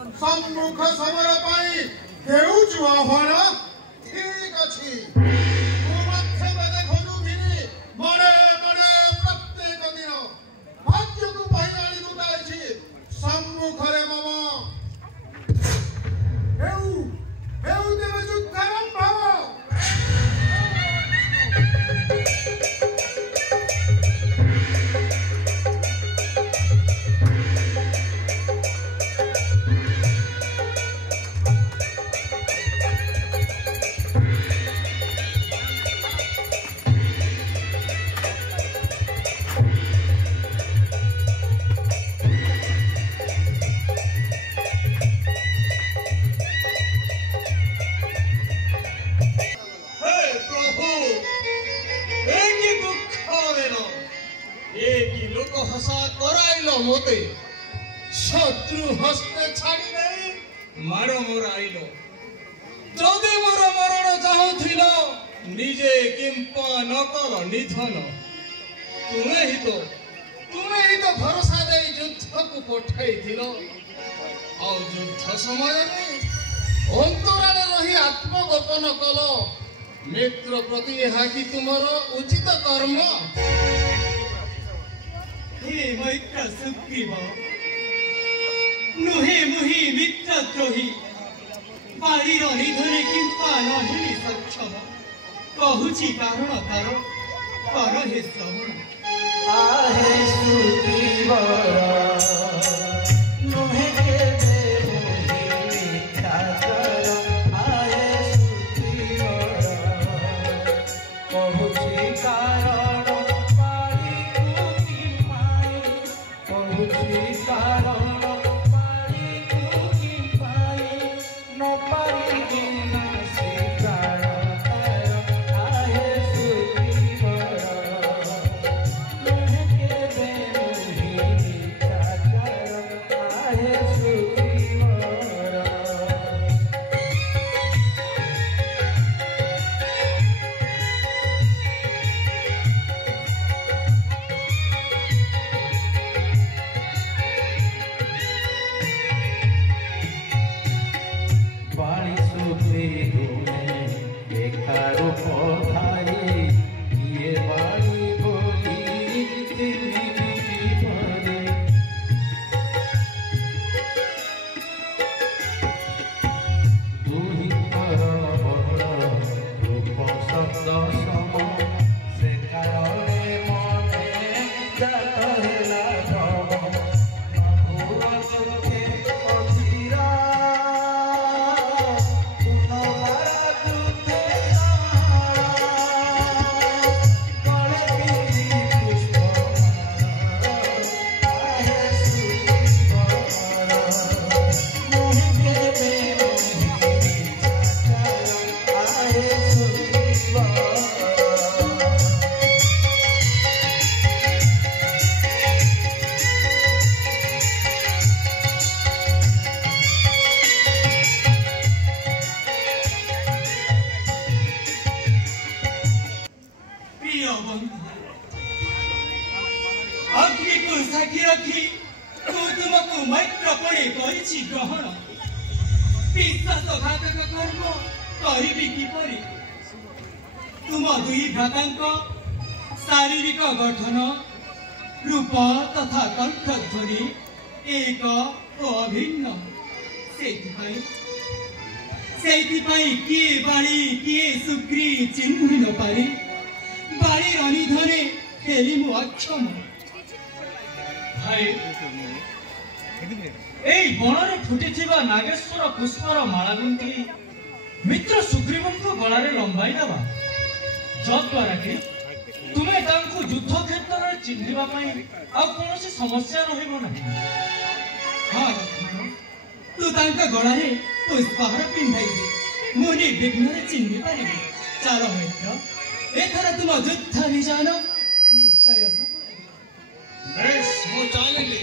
सम्मुख समर पाई देउछु आह्वान ठीक अछि मुख्य देखनु भिनी मरे मरे प्रत्येक दिन भाग्य को बहिराणी दुटाइछि सम्मुखरे मम हेउ देव युद्धरम भाव मोते शत्रु हस्ते छाड़ी नहीं मार मराइलो जदि मोर मरण चाहूथिल निजे किंपा नकर निधन तुम्हें ही तो भरोसा दे युद्ध को पठाई थिलो और युद्ध समय में अंतराले रही आत्मगोपन कल मित्र प्रति यह कि तुमर उचित कर्म हे मैत्र सुग्रीव नुहे मुहि मित्र द्रोही बाड़ीर निधने किंपा नहेली सक्षम कहूची कारण तार कर हे श्रवण आहे सुग्रीव नुहे केबे मुहि मिथ्या कर आहे सुग्रीव कहूची कारण अग्नि को साक्षी रखी तुमको मैत्र पड़े करिछि ग्रहण विश्वासघातक कर्म करिबि किपरि तुम दुई भ्रातांक शारीरिक गठन रूप तथा कंठध्वनि एक अभिन्न किए बाणी किए सुग्री चिन्ह न पारे बाणी निधने हेली मु अक्षम भाई এই বনরে ফুটিଥିବା ନାଗେଶ୍ୱର ପୁଷ୍ପର ମାଳା ଗୁନ୍ଥି ମିତ୍ର ସୁଗ୍ରୀବଙ୍କ ଗଳାରେ ଲମ୍ବାଇ ଦେବା ଯଦ୍ୱାରା କି ତୁମେ ତାଙ୍କୁ ଯୁଦ୍ଧ କ୍ଷେତ୍ରରେ ଚିହ୍ନିବା ପାଇଁ ଆଉ କୌଣସି ସମସ୍ୟା ରହିବ ନାହିଁ। ହଁ ତୁ ତାଙ୍କ ଗଳାରେ ପୁଷ୍ପହାର ପିନ୍ଧାଇବେ ମୁଁ ନିର୍ବିଘ୍ନରେ ଚିହ୍ନି ପାରିବି। ଚାଲ ମିତ୍ର ଏଥର ତୁମ ଯୁଦ୍ଧ ବିଜୟ ନିଶ୍ଚୟ ସଫଳ। ବେଶ ମୁଁ ଚାଲିଲି।